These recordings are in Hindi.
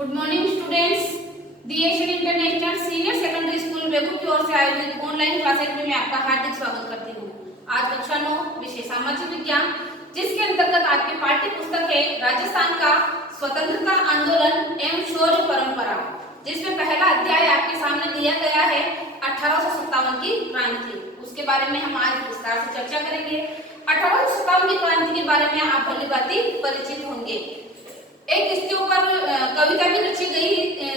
Good morning students. DSN international senior secondary school Begu की ओर से आयोजित ऑनलाइन क्लासेज में मैं आपका हार्दिक स्वागत करती हूँ। आज कक्षा 9 विषय सामाजिक विज्ञान, जिसके अंतर्गत आपकी पाठ्य पुस्तक है राजस्थान का स्वतंत्रता आंदोलन एवं शौर्य परंपरा, जिसमें पहला अध्याय आपके सामने दिया गया है 1857 की क्रांति। उसके बारे में हम आज विस्तार से चर्चा करेंगे। 1857 की क्रांति के बारे में आप भली भांति परिचित होंगे। एक इसके ऊपर कविता भी रची गई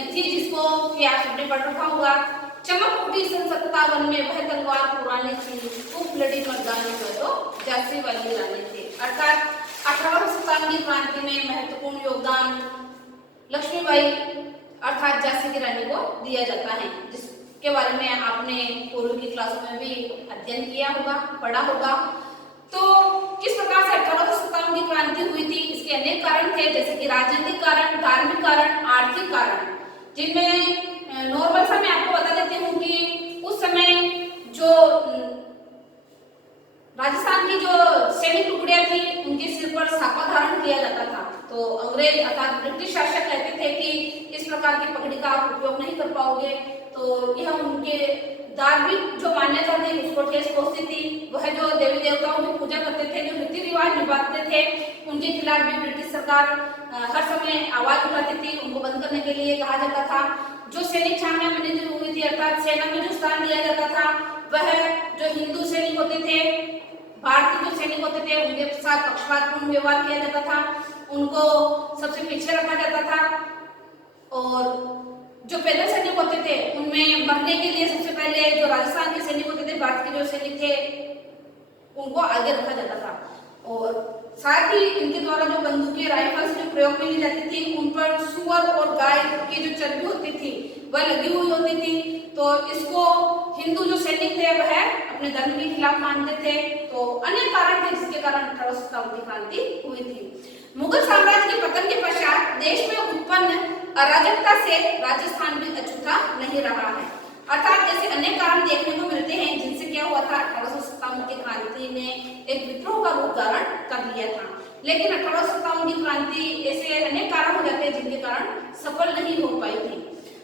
थी, जिसको कि आप सबने पढ़ रखा होगा। चमक उठी सन 57 में वह तलवार पुरानी थी, खूब लड़ी मर्दानी तो झांसी वाली रानी थी। अर्थात 1857 की क्रांति में महत्वपूर्ण योगदान लक्ष्मीबाई अर्थात झांसी की रानी को दिया जाता है, जिसके बारे में आपने पूर्व की क्लासों में भी अध्ययन किया होगा, पढ़ा होगा। तो किस प्रकार से 1857 की क्रांति हुई थी, इसके अनेक कारण थे, जैसे कि राजनीतिक कारण, धार्मिक कारण, आर्थिक कारण, जिनमें नॉर्मल सा मैं आपको बता देती हूँ कि उस समय जो राजस्थान की जो सैनिक टुकड़ियां थी, उनके सिर पर साफा धारण किया जाता था। तो अंग्रेज अर्थात ब्रिटिश शासक कहते थे कि इस प्रकार की पगड़ी का आप उपयोग नहीं कर पाओगे। तो यह उनके धार्मिक जो मान्यता थी उसको ठेस पहुंचती थी। वह जो देवी देवताओं की पूजा करते थे, जो रीति रिवाज निभाते थे, उनके खिलाफ भी ब्रिटिश सरकार हर समय आवाज उठाती थी। उनको बंद करने के लिए कहा जाता था। जो सैनिक छावनियां बनी हुई थी, अर्थात सेना में जो स्थान दिया जाता था, वह जो हिंदू सैनिक होते थे, भारतीय जो सैनिक होते थे, उनके साथ पक्षपातपूर्ण व्यवहार किया जाता था, उनको सबसे पीछे रखा जाता था। और जो पैदल सैनिक होते थे, उनमें मरने के लिए सबसे पहले जो राजस्थान के सैनिक होते थे, भारत के जो सैनिक थे, उनको आगे रखा जाता था। और साथ ही इनके द्वारा जो बंदूकें, राइफल से जो प्रयोग में ली जाती थी, उन पर सुअर और गाय की जो चर्बी होती थी वह लगी हुई होती थी। तो इसको हिंदू जो सैनिक थे वह अपने धर्म के खिलाफ मानते थे। तो अनेक कारण थे जिसके कारण 1857 की क्रांति हुई थी। मुगल साम्राज्य के पतन के पश्चात देश में उत्पन्न अराजकता से राजस्थान भी अछूता नहीं रहा है। अर्थात ऐसे अनेक कारण देखने को मिलते हैं जिनसे क्या हुआ था, 1857 की क्रांति ने एक विद्रोह का रूप धारण कर लिया था। लेकिन 1857 की क्रांति ऐसे अनेक कारण हो जाते हैं जिनके कारण सफल नहीं हो पाई थी।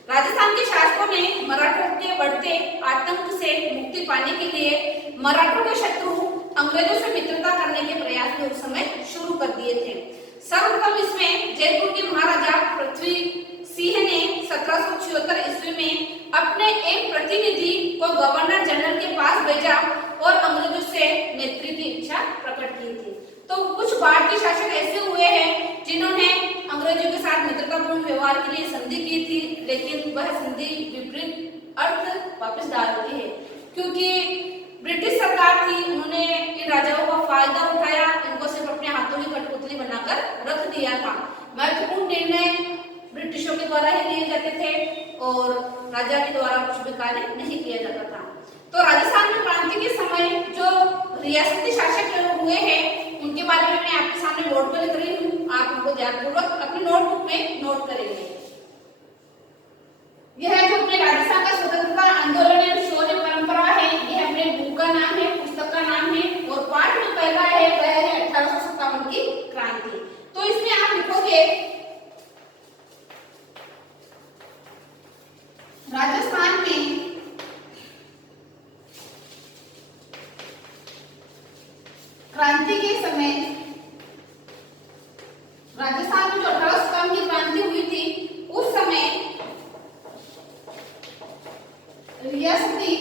राजस्थान के शासकों ने मराठों के बढ़ते आतंक से मुक्ति पाने के लिए मराठों के शत्रु अंग्रेजों से मित्रता करने के प्रयास भी उस समय शुरू कर दिए थे। सर्वप्रथम इसमें जयपुर के महाराजा पृथ्वी सिंह ने 1776 ईस्वी में अपने एक प्रतिनिधि को गवर्नर जनरल के पास भेजा और अंग्रेजों से मैत्री की इच्छा प्रकट की थी। तो कुछ भारतीय शासक ऐसे हुए हैं जिन्होंने अंग्रेजों के साथ मित्रतापूर्ण व्यवहार के लिए संधि की थी, लेकिन वह संधि विपरीत अर्थ वापस डाल दी है, क्योंकि ब्रिटिश सरकार थी, उन्होंने इन राजाओं का फायदा उठाया, इनको सिर्फ अपने हाथों की कठपुतली बनाकर रख दिया था। महत्वपूर्ण निर्णय ब्रिटिशों के द्वारा ही लिए जाते थे और राजा के द्वारा कुछ भी कार्य नहीं किया जाता था। तो राजस्थान में क्रांति के समय जो रियासती शासक हुए हैं, उनके बारे में मैं आपके सामने नोट पर लिख रही हूँ। आप उनको ध्यानपूर्वक अपनी नोटबुक में नोट करेंगे। यह जो अपने राजस्थान का स्वतंत्रता आंदोलन एवं शौर्य परंपरा है, यह अपने बुक का नाम है, पुस्तक का नाम है, और पाठ में पहला है वह है 1857 की क्रांति। तो इसमें आप लिखोगे राजस्थान में क्रांति के समय, राजस्थान में जो 1857 की क्रांति हुई थी, उस समय रियासती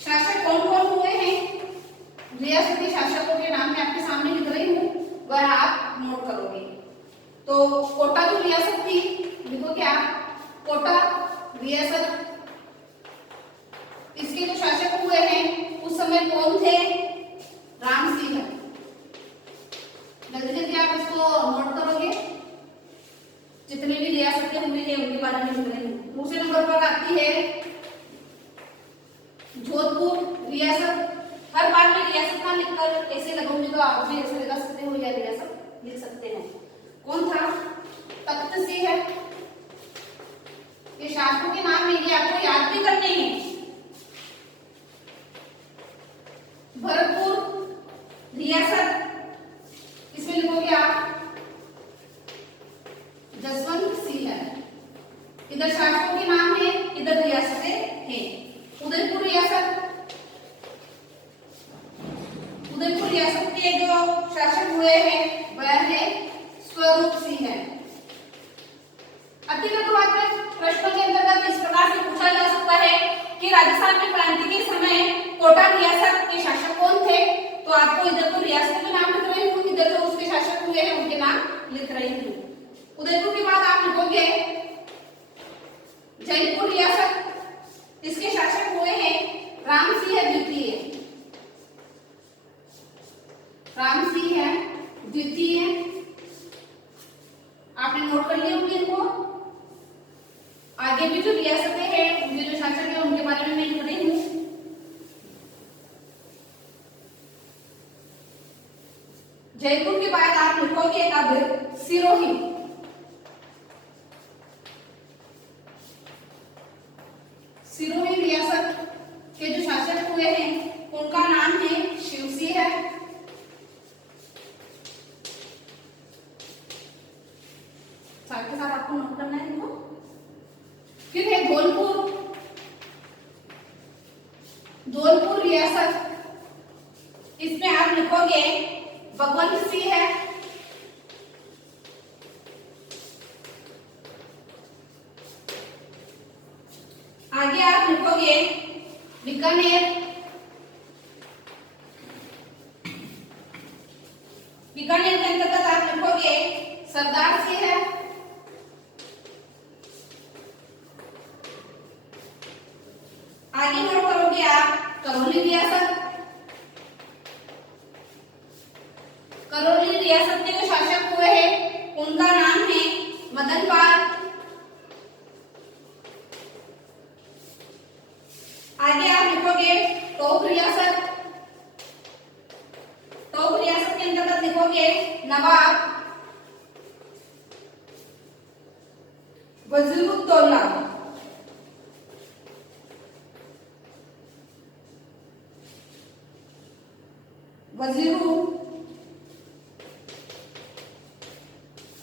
शासक कौन कौन हुए हैं? रियासती शासकों के नाम मैं आपके सामने लिख रही हूँ, वह आप नोट करोगे। तो कोटा जो रियासत थी, लिखोगे आप कोटा रियासत, इसके जो शासक हुए हैं उस समय कौन थे? राम सिंह। जल्दी जल्दी आप इसको नोट करोगे। जितनी भी रियासतें हुई है उनके बारे में लिख रही हूँ। दूसरे नंबर पर आती है जोधपुर रियासत। हर बार में रियासत नाम लिखकर ऐसे लगोगे तो आप भी ऐसे लगा सकते हो या रियासत लिख सकते हैं। कौन था? तख्त सिंह है। ये शासकों के नाम है, ये आपको याद भी करने हैं। भरतपुर रियासत, इसमें लिखोगे आप जसवंत सिंह है। इधर शासकों के नाम है, इधर रियासतें हैं। उदयपुर रियासत के जो शासक हुए हैं वह है स्वरूप सिंह है। प्रश्नों के अंतर्गत इस प्रकार से पूछा जा सकता है कि राजस्थान में क्रांति के समय कोटा रियासत के शासक कौन थे? तो आपको इधर तो रियासत के नाम लिख रही हूँ, इधर जो उसके शासक हुए हैं उनके नाम लिख रही हूँ। उदयपुर के बाद आप लिखोगे जयपुर रियासत, इसके शासक हुए हैं राम सिंह द्वितीय। राम सिंह द्वितीय, आपने नोट कर लिया होंगे इनको। आगे भी जो रियासतें हैं उनके जो शासक है उनके बारे में मैं लिख रही हूँ। जयपुर के बाद आप लिखोगे अब सिरोही। सिरोही रियासत के जो शासक हुए हैं उनका नाम है शिवसिंह है। साथ के साथ आपको नोट करना है इनको। फिर है धौलपुर रियासत, इसमें आप लिखोगे भगवंत सिंह है। आगे आप लिखोगे बीकानेर। बीकानेर के अंतर्गत आप लिखोगे सरदार सिंह है। आगे नोट करोगे आप करौली रियासत। करौली रियासत के जो शासक हुए हैं उनका नाम है मदन पाल। आगे आप लिखोगे टोक रियासत। टोक रियासत के अंतर्गत लिखोगे नवाब वजीरुद्दौला।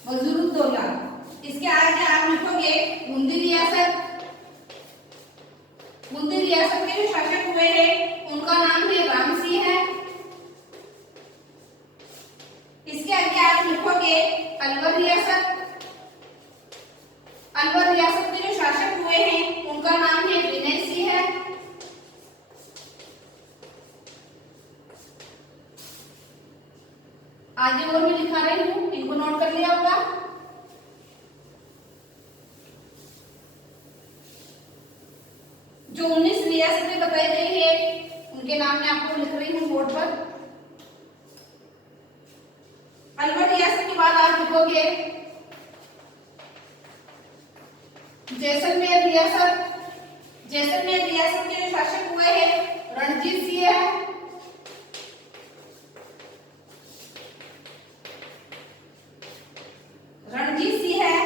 वजीरुद्दौला। इसके आगे आप लिखोगे बूंदी रियासत। बूंदी रियासत के जो शासक हुए हैं उनका नाम है राम सिंह है। इसके आगे आप लिखोगे अलवर रियासत। अलवर रियासत के जो शासक हुए हैं उनका नाम है विनय सिंह है। आगे और मैं लिखा रही हूँ, इनको नोट कर लिया होगा। जो 19 रियासतें बताई गई है उनके नाम मैं आपको लिख रही हूँ बोर्ड पर। अलवर रियासत के बाद आप लिखोगे जैसलमेर रियासत। जैसलमेर रियासत के जो शासक हुए हैं रणजीत सिंह है। रणजीत सिंह है।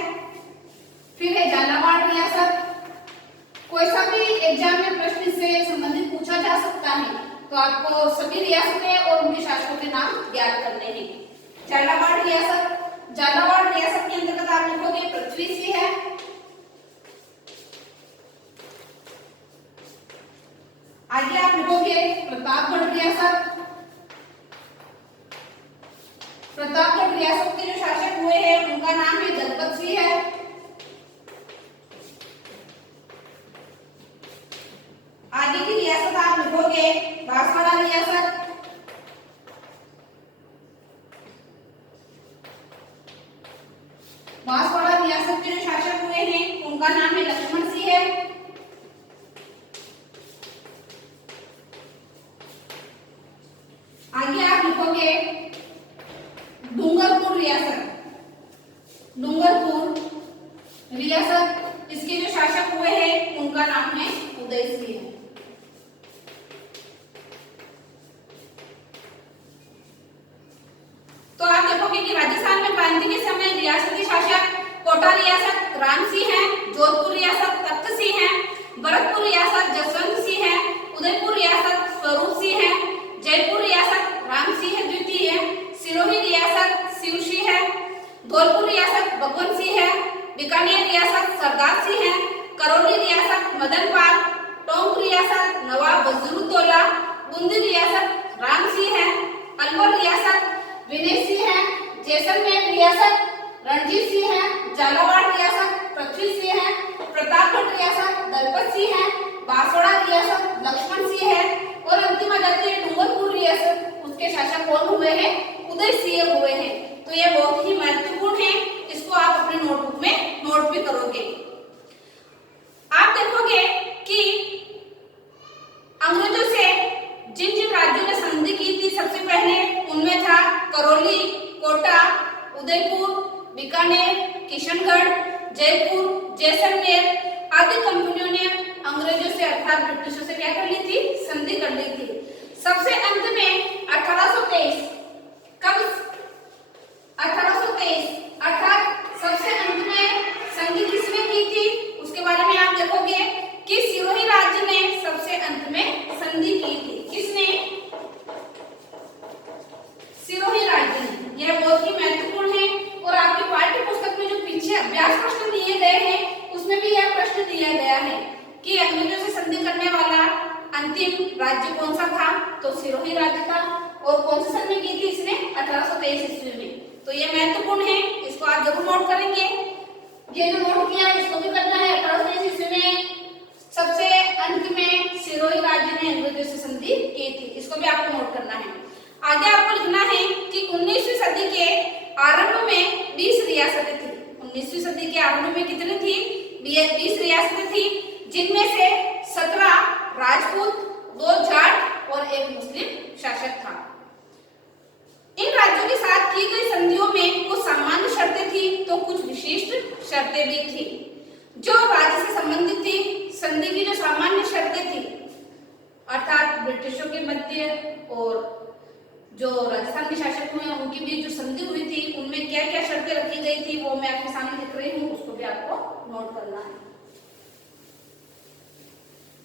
फिर है झालावाड़ रियासत। कोई सा भी एग्जाम में प्रश्न से संबंधित पूछा जा सकता है, तो आपको सभी रियासतें और उनके शासकों के नाम याद करने हैं। झालावाड़ रियासत। झालावाड़ रियासत के अंतर्गत आप लिखोगे पृथ्वी सिंह है। आगे आप लिखोगे प्रतापगढ़ रियासत। प्रतापगढ़ रियासत के जो शासक हुए हैं उनका नाम है दलपत सिंह है। आगे की रियासत आप लिखोगे बांसवाड़ा रियासत। बांसवाड़ा रियासत के जो शासक हुए हैं उनका नाम है लक्ष्मण सिंह है। आगे आप लिखोगे डूंगरपुर रियासत। डूंगरपुर रियासत, इसके जो शासक हुए हैं उनका नाम है उदय सिंह है। तो आप देखोगे कि राजस्थान में क्रांति के समय रियासती शासक कोटा रियासत राम सिंह है, जोधपुर रियासत तख्त सिंह है, भरतपुर रियासत जसवंत सिंह है, उदयपुर रियासत स्वरूप सिंह है, जयपुर रियासत राम सिंह द्वितीय है, सिरोही रियासत शिव सिंह है, धौलपुर रियासत भगवंत सिंह है, बीकानेर रियासत सरदार सिंह है, करौली रियासत मदनपाल, टोंक रियासत नवाब वजीरुद्दौला, बूंदी रियासत राम सिंह है, अलवर रियासत विनय सिंह है, जैसलमेर रियासत रणजीत सिंह है, झालावाड़ रियासत पृथ्वी सिंह है, प्रतापगढ़ रियासत दलपत सिंह है, बांसवाड़ा रियासत लक्ष्मण सिंह है और अंतिम आ जाती है डूंगरपुर रियासत, उसके शासक कौन हुए हैं? उदय सिंह हुए हैं। तो ये बहुत ही महत्वपूर्ण है, इसको आप अपने नोटबुक में नोट भी करोगे। आप देखोगे कि अंग्रेजों से जिन जिन राज्यों ने संधि की थी सबसे पहले उनमें था करौली, कोटा, उदयपुर, बीकानेर, किशनगढ़, जयपुर, जैसलमेर आदि कंपनियों ने अंग्रेजों से अर्थात ब्रिटिशों से क्या कर ली थी? संधि कर ली थी। सबसे अंत में 1823 कब 1823 अर्थात सबसे अंत में संधि किसने की थी? उसके बारे में आप देखोगे कि सिरोही राज्य ने सबसे अंत में संधि की थी। किसने? सिरोही राज्य ने। यह बहुत ही महत्वपूर्ण है और आपकी पाठ्य पुस्तक में जो पीछे अभ्यास प्रश्न दिए गए हैं उसमें भी यह प्रश्न दिया गया है कि अंग्रेजों से संधि करने वाला अंतिम राज्य कौन सा था? तो सिरोही राज्य था। और कौन सी संधि की थी इसने? 1823 ईस्वी में। तो यह महत्वपूर्ण है, इसको आप जरूर नोट करेंगे। ये जो नोट किया इसको भी करना है। 1823 ईस्वी में सबसे अंत में सिरोही राज्य ने अंग्रेजों से संधि की थी, इसको भी आपको नोट करना है। आगे आपको लिखना है कि 19वीं सदी के आरंभ में 20 रियासतें थी। 19वीं सदी के आरंभ में कितनी थी? 20 रियासतें थी, जिनमें से 17 राजपूत, 2 जाट और 1 मुस्लिम शासक था। इन राज्यों के साथ की गई संधियों में कुछ सामान्य शर्तें थी तो कुछ विशिष्ट शर्तें भी थी जो राज्य से संबंधित थी। संधि की जो सामान्य शर्तें थी अर्थात ब्रिटिशों के मध्य और जो राजस्थान के शासक हुए उनके बीच जो संधि हुई थी उनमें क्या क्या शर्तें रखी गई थी वो मैं आपके सामने लिख रही हूँ, उसको भी आपको नोट करना है।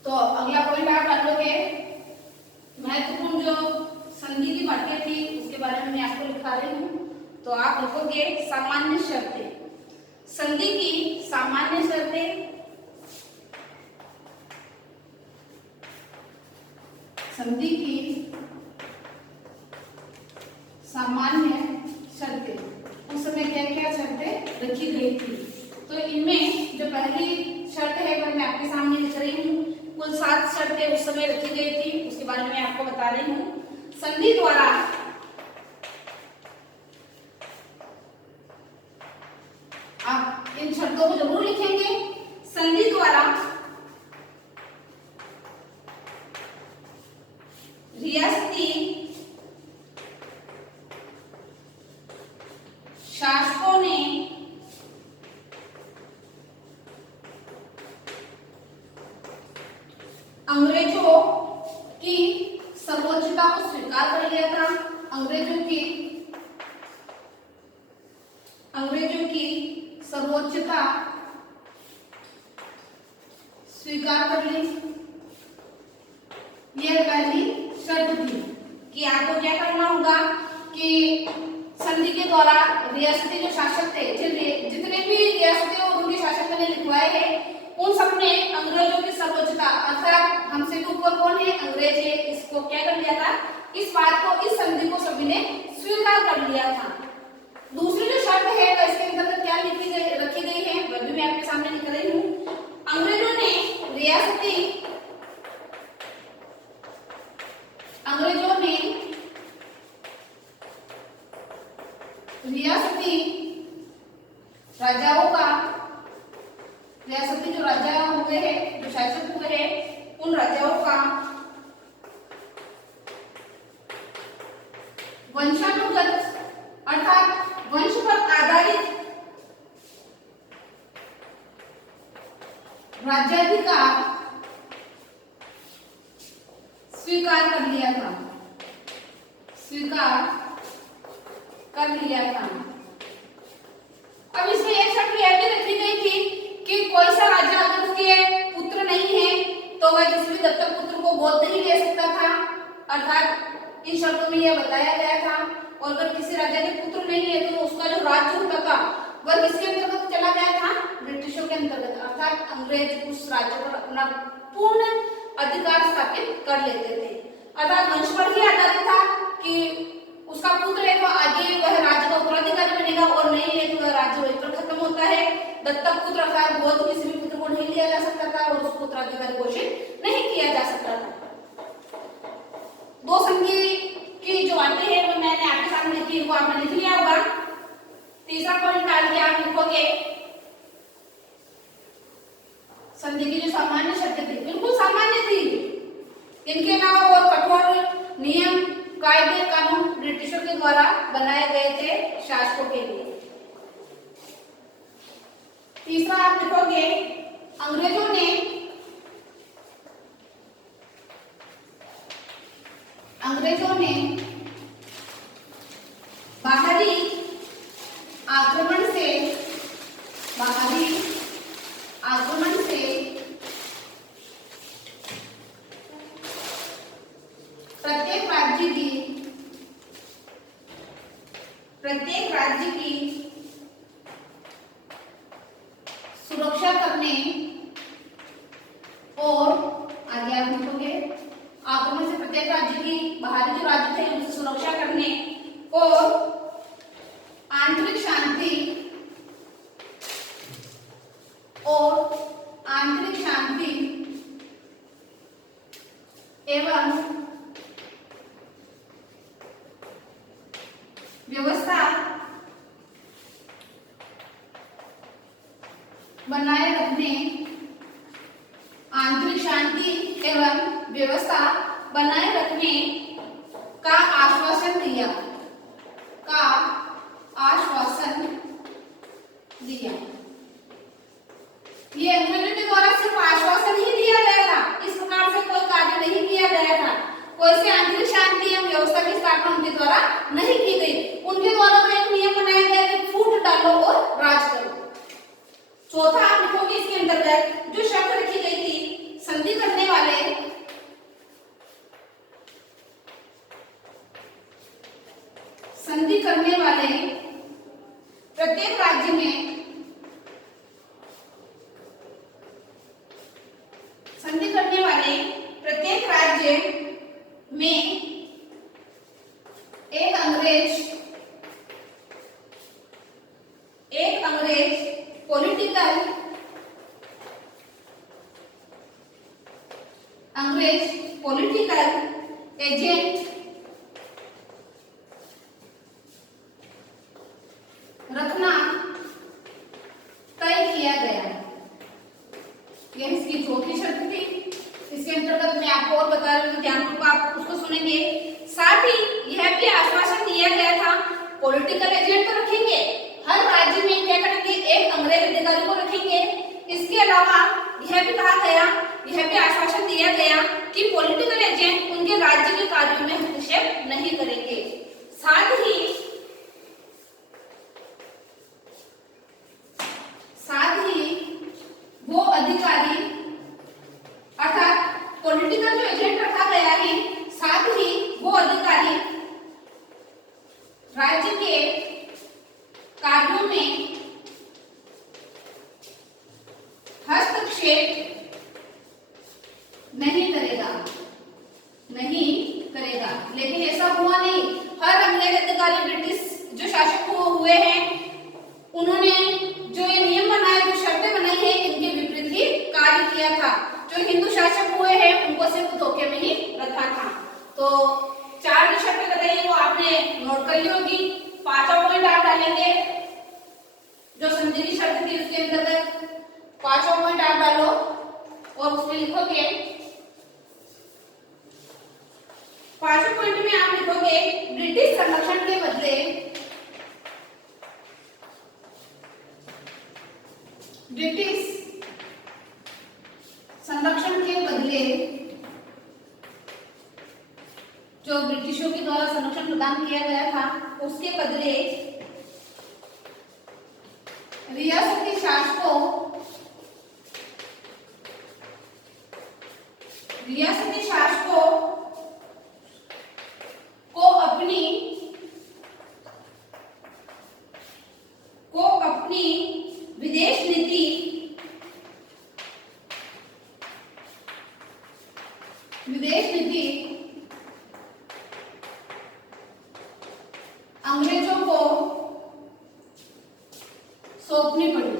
तो अगला पॉइंट आप डाल लोगे, महत्वपूर्ण जो संधि की बातें थी उसके बारे में मैं आपको लिखा रही हूँ। तो आप लिखोगे सामान्य शर्तें। संधि की सामान्य शर्तें, संधि की सामान्य शर्तें। उस समय क्या क्या शर्तें रखी गई थी? तो इनमें जो पहली शर्त है वो मैं आपके सामने लिख रही हूँ। कुल 7 शर्तें उस समय रखी गई थी, उसके बारे में मैं आपको बता रही हूँ। संधि द्वारा आप इन शर्तों को जरूर लिखेंगे। संधि द्वारा रियासती शासकों ने अंग्रेजों की सर्वोच्चता को स्वीकार कर लिया था। अंग्रेजों की सर्वोच्चता स्वीकार कर ली। यह पहली शर्त थी कि आपको क्या करना होगा कि संधि के द्वारा रियासती जो शासक थे, जितने भी रियासतें और उनके शासक ने लिखवाए हैं उन सब ने अंग्रेजों की सर्वोच्चता अर्थात हमसे भी ऊपर कौन है? अंग्रेज है। इसको क्या कर लिया था? इस बात को, इस संधि को सभी ने स्वीकार कर लिया था। दूसरी जो शर्त है वह इसके अंतर्गत क्या रखी गई है वह भी मैं आपके सामने लिख रही हूँ। अंग्रेजों ने रियासती राजाओं का, रियासती जो राजा हुए हैं, जो शासक हुए हैं, उन राजाओं का वंशानुगत अर्थात वंश पर आधारित राज्याधिकार स्वीकार कर लिया था, स्वीकार कर लिया था। अब इसमें एक शर्त यह भी रखी गई थी कि कोई सा राजा अगर उसके पुत्र नहीं है तो वह किसी भी दत्तक पुत्र को गोद नहीं ले सकता था, अर्थात इन शर्तों में यह बताया गया था। और अगर किसी राजा के पुत्र नहीं है तो उसका जो राज्य होता था वह किसके अंतर्गत चला गया था? अर्थात अंग्रेज उस राज्य पर अपना पूर्ण अधिकार स्थापित कर लेते थे। अर्थात वंश पर ही आधारित था कि उसका पुत्र है तो आगे वह राज्य का उत्तराधिकारी बनेगा और नहीं है तो वह राज्य वहीं पर खत्म होता है। दत्तक पुत्र अर्थात गोद किसी भी पुत्र को नहीं लिया जा सकता था और उसको उत्तराधिकारी घोषित नहीं किया जा सकता था। दो संधि की जो बातें हैं वो मैंने आपके सामने लिखी, वो आपने लिख लिया होगा। तीसरा पॉइंट डाल के आप लिखोगे संधि की जो सामान्य शर्तें थी बिल्कुल सामान्य थी, इनके अलावा और कठोर नियम कायदे कानून ब्रिटिशों के द्वारा बनाए गए थे शासकों के लिए। तीसरा आप लिखोगे अंग्रेजों ने बाहरी आक्रमण से प्रत्येक राज्य की सुरक्षा करने और आगे आप लिखोगे आक्रमण से प्रत्येक राज्य की बाहरी जो राज्य थे उनसे सुरक्षा करने और आंतरिक शांति एवं व्यवस्था बनाए रखने, आंतरिक शांति एवं व्यवस्था बनाए रखने का आश्वासन दिया। ये अंग्रेजों के द्वारा सिर्फ आश्वासन ही दिया गया था, इस प्रकार से कोई कार्य नहीं किया गया था। कोई से आंतरिक शांति एवं व्यवस्था की स्थापना उनके द्वारा नहीं की गई। उनके द्वारा तो एक नियम बनाया गया कि फूट डालो और राज करो। चौथा आप लिखोगे इसके अंतर्गत जो शर्त रखी गई थी, संधि करने वाले प्रत्येक राज्य में एक अंग्रेज पॉलिटिकल एजेंट रखना तय किया गया। यह इसकी चौथी शर्त थी। इसके अंतर्गत मैं आपको और बता रही हूँ, ध्यानपूर्वक आप उसको सुनेंगे। साथ ही यह भी आश्वासन दिया गया था पॉलिटिकल एजेंट तो रखेंगे, हर राज्य में क्या करेंगे एक अंग्रेज अधिकारी को रखेंगे। इसके अलावा यह भी आश्वासन दिया गया कि पॉलिटिकल एजेंट उनके राज्य के कार्यों में हस्तक्षेप नहीं करेंगे। साथ ही वो अधिकारी अर्थात पॉलिटिकल जो एजेंट रखा गया है, साथ ही वो अधिकारी राज्य के कार्यों में हस्तक्षेप नहीं करेगा। लेकिन ऐसा हुआ नहीं। हर अंग्रेज अधिकारी ब्रिटिश जो शासक हुए हैं उन्होंने जो ये नियम बनाए, जो शर्तें बनाई है, इनके विपरीत ही कार्य किया था। जो हिंदू शासक हुए हैं उनको सिर्फ धोखे में ही रखा था। तो 4 जो शर्तें बताइए वो आपने नोट कर ली होगी। 5वां पॉइंट आप डालेंगे जो संधि की शर्त थी उसके अंतर्गत 5वां पॉइंट आप डालो और उसमें लिखोगे 5वें पॉइंट में आप लिखोगे ब्रिटिश संरक्षण के बदले जो ब्रिटिशों के द्वारा संरक्षण प्रदान किया गया था उसके बदले रियासती शासकों को अपनी विदेश नीति पड़ी।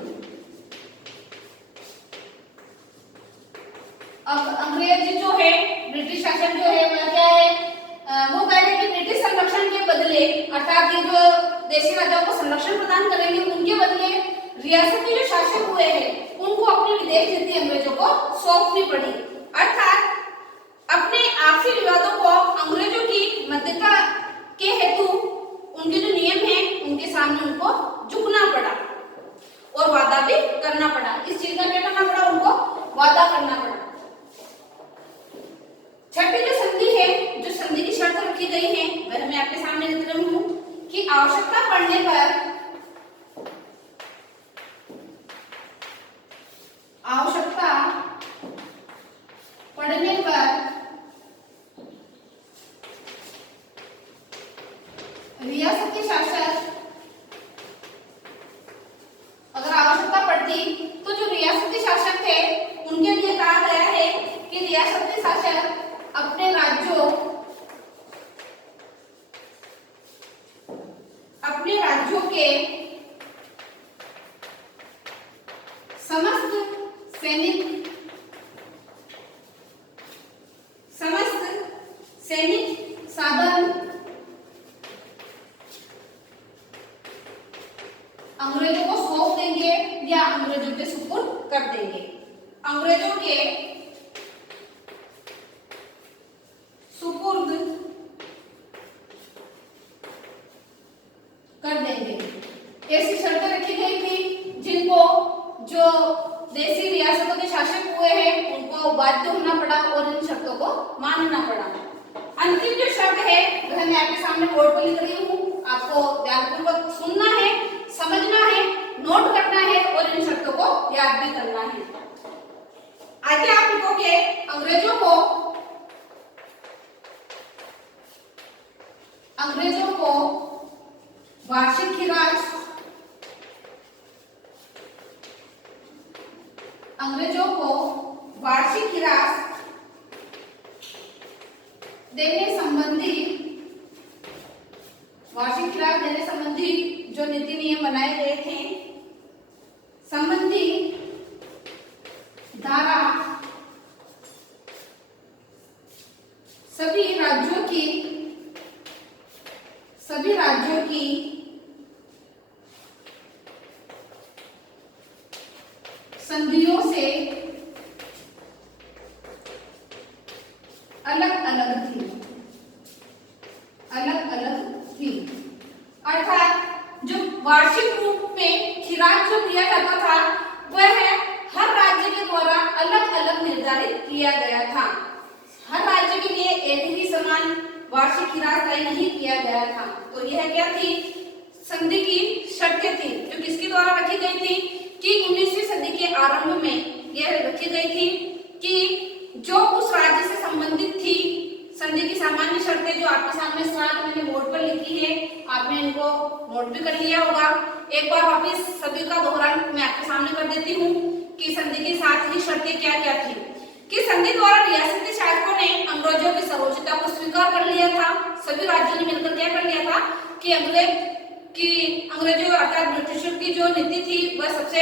अब अंग्रेज जो है, ब्रिटिश शासन जो है वह क्या है, वो कह रहे हैं कि ब्रिटिश संरक्षण के बदले, अर्थात ये जो देशी राजाओं को संरक्षण प्रदान करेंगे, उनके बदले रियासती जो शासक हुए हैं उनको अपनी विदेश नीति अंग्रेजों को सौंपनी पड़ी। अर्थात अपने आपसी विवादों को अंग्रेजों की मध्यस्थता के हेतु उनके जो नियम हैं उनके सामने उनको झुकना पड़ा और वादा भी करना पड़ा। इस चीज का क्या करना पड़ा, उनको वादा करना पड़ा। छठी जो संधि है, जो संधि की शर्त रखी गई है वह मैं आपके सामने लिख रही हूँ कि आवश्यकता पड़ने पर रियासती शासक, अगर आवश्यकता पड़ती तो जो रियासती शासक थे उनके लिए कहा गया है कि रियासती शासक अपने राज्यों के समस्त सैनिक साधन अंग्रेजों को सौंप देंगे या अंग्रेजों के सुपुर्द कर देंगे। अंग्रेजों के सुपुर्द कर देंगे, ऐसी शर्तें रखी गई थी जिनको जो देसी रियासतों के शासक हुए हैं उनको बाध्य होना पड़ा और इन शर्तों को मानना पड़ा। अंतिम जो शर्त है वह मैं आपके सामने बोर्ड पर लिख रही हूँ, आपको ध्यानपूर्वक सुनना है, समझना है, नोट करना है और इन शर्तों को याद भी करना है। आगे आप लिखोगे अंग्रेजों को वार्षिक खिराज, अंग्रेजों को वार्षिक खिराज देने संबंधी जो नीति नियम बनाए गए थे, संबंधी धारा सभी राज्यों की संधियों से अलग अलग थी। अर्थात जो वार्षिक रूप में खिराज जो दिया जाता था वह हर राज्य के द्वारा अलग अलग निर्धारित किया गया था। हर राज्य के लिए एक ही समान वार्षिक खिराज तय नहीं किया गया था। तो यह क्या थी, संधि की शर्तें थी जो किसके द्वारा रखी गई थी कि 19वीं सदी के आरंभ में यह रखी गई थी कि जो उस राज्य से संबंधित थी, संधि की सामान्य शर्तें जो आपके सामने साथ मैंने बोर्ड पर लिखी है, आपने इनको नोट भी कर लिया होगा। एक बार वापिस सभी का दोहरान मैं आपके सामने कर देती हूँ कि संधि के साथ ही शर्तें क्या क्या थी। कि संधि द्वारा रियासती शासकों ने अंग्रेजों की सर्वोच्चता को स्वीकार कर लिया था। सभी राज्यों ने मिलकर क्या कर लिया था कि अंग्रेजों अर्थात ब्रिटिशों की जो नीति थी वह सबसे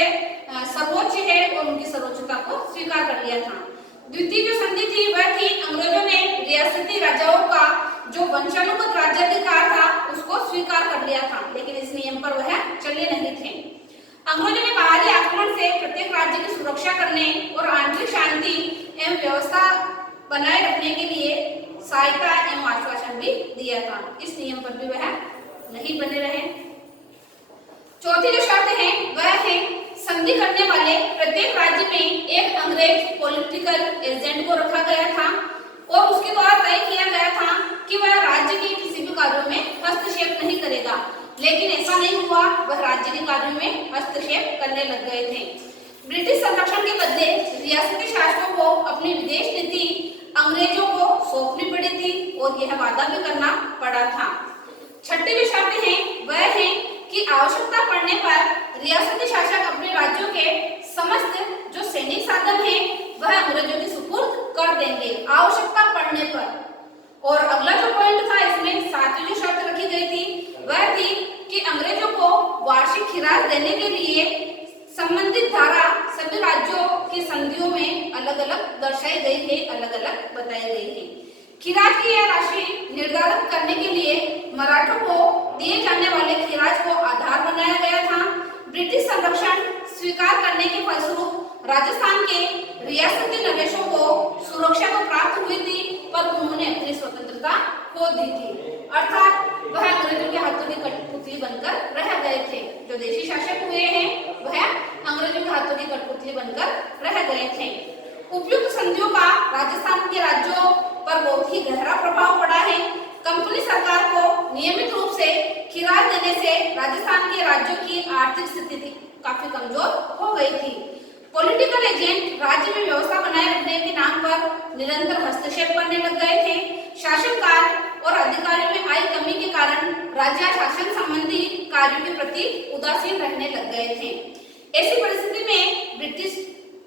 सर्वोच्च है और उनकी सर्वोच्चता को स्वीकार कर लिया था। द्वितीय जो संधि थी वह थी अंग्रेजों ने रियासती राजाओं का जो वंशानुगत राज्याधिकार था उसको स्वीकार कर लिया था, लेकिन इस नियम पर वह चले नहीं थे। अंग्रेजों ने बाहरी आक्रमण से प्रत्येक राज्य की सुरक्षा करने और आंतरिक शांति एवं व्यवस्था बनाए रखने के लिए सहायता एवं आश्वासन भी दिया था। इस नियम पर भी वह नहीं बने रहे। चौथी जो शर्त है वह है संधि करने वाले प्रत्येक राज्य में एक अंग्रेज पॉलिटिकल एजेंट को रखा गया था और उसके द्वारा तय किया गया था कि वह राज्य के किसी भी कार्यों में हस्तक्षेप नहीं करेगा। लेकिन ऐसा नहीं हुआ, वह राज्य के कार्यों में हस्तक्षेप करने लग गए थे। ब्रिटिश संरक्षण के बदले रियासती शासकों को अपनी विदेश नीति अंग्रेजों को सौंपनी पड़ी थी और यह वादा भी करना पड़ा था। छठी जो शर्त है वह है कि आवश्यकता पड़ने पर रियासती शासक अपने राज्यों के समस्त जो सैनिक साधन है वह अंग्रेजों के सुपुर्द कर देंगे आवश्यकता पड़ने पर। और अगला जो पॉइंट था इसमें सातवीं जो शर्त रखी गई थी वह थी कि अंग्रेजों को वार्षिक खिराज देने के लिए संबंधित धारा सभी राज्यों की संधियों में अलग अलग दर्शाई गई है, अलग अलग बताई गई है। खिराज की यह राशि निर्धारित करने के लिए मराठों को दिए जाने वाले खिराज को आधार बनाया गया था। ब्रिटिश संरक्षण स्वीकार करने के फलस्वरूप राजस्थान के रियासती नरेशों को सुरक्षा तो प्राप्त हुई थी, पर उन्होंने अपनी स्वतंत्रता खो दी थी, अर्थात वह अंग्रेजों के हाथों की कठपुतली बनकर रह गए थे। जो देशी शासक हुए हैं वह अंग्रेजों के हाथों की कठपुतली बनकर रह गए थे। उपयुक्त संधियों का राजस्थान के राज्यों पर बहुत ही गहरा प्रभाव पड़ा है। कंपनी सरकार को नियमित रूप से खिराज देने से राजस्थान के राज्यों की आर्थिक स्थिति काफी कमजोर हो गई थी। पॉलिटिकल एजेंट राज्य में व्यवस्था बनाए रखने के नाम पर निरंतर हस्तक्षेप करने लग गए थे। शासनकाल और अधिकारियों में आई कमी के कारण राज्य शासन संबंधी कार्यों के प्रति उदासीन रहने लग गए थे। ऐसी परिस्थिति में ब्रिटिश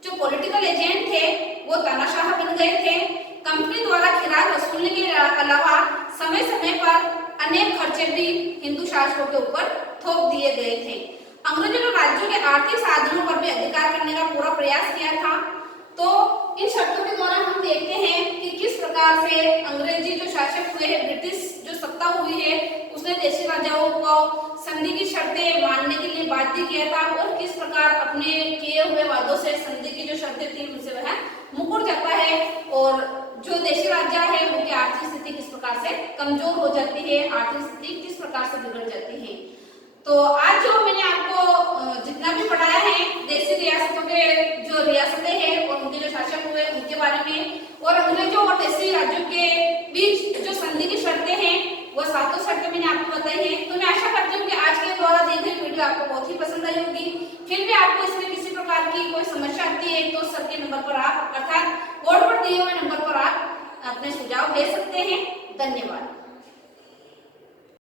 जो पॉलिटिकल एजेंट थे वो तानाशाह बन गए थे। कंपनी द्वारा खिराज वसूलने के अलावा समय समय पर अनेक खर्चे भी हिंदू शासकों के ऊपर थोप दिए गए थे। अंग्रेजों ने राज्यों के आर्थिक साधनों पर भी अधिकार करने का पूरा प्रयास किया था। तो इन शर्तों के द्वारा हम देखते हैं कि किस प्रकार से अंग्रेजी जो शासक हुए हैं, ब्रिटिश जो सत्ता हुई है, उसने देशी राजाओं को संधि की शर्तें मानने के लिए बाध्य किया था और किस प्रकार अपने किए हुए वादों से संधि की जो शर्तें थी उनसे वह मुकर जाता है और जो देशी राजा है उनकी आर्थिक स्थिति किस प्रकार से कमजोर हो जाती है, आर्थिक स्थिति किस प्रकार से बिगड़ जाती है। तो आज जो मैंने आपको जितना भी पढ़ाया है देशी रियासतों के जो रियासतें हैं और उनके जो शासक हुए उनके बारे में और अंग्रेजों और देशी राज्यों के बीच जो संधि की शर्तें हैं वो सातों शर्तें मैंने आपको बताई हैं। तो मैं आशा करती हूँ कि आज के द्वारा दी गई वीडियो आपको बहुत ही पसंद आई होगी। फिर भी आपको इसमें किसी प्रकार की कोई समस्या आती है तो सर के नंबर पर आप अर्थात बोर्ड पर दिए हुए नंबर पर आप अपने सुझाव दे सकते हैं। धन्यवाद।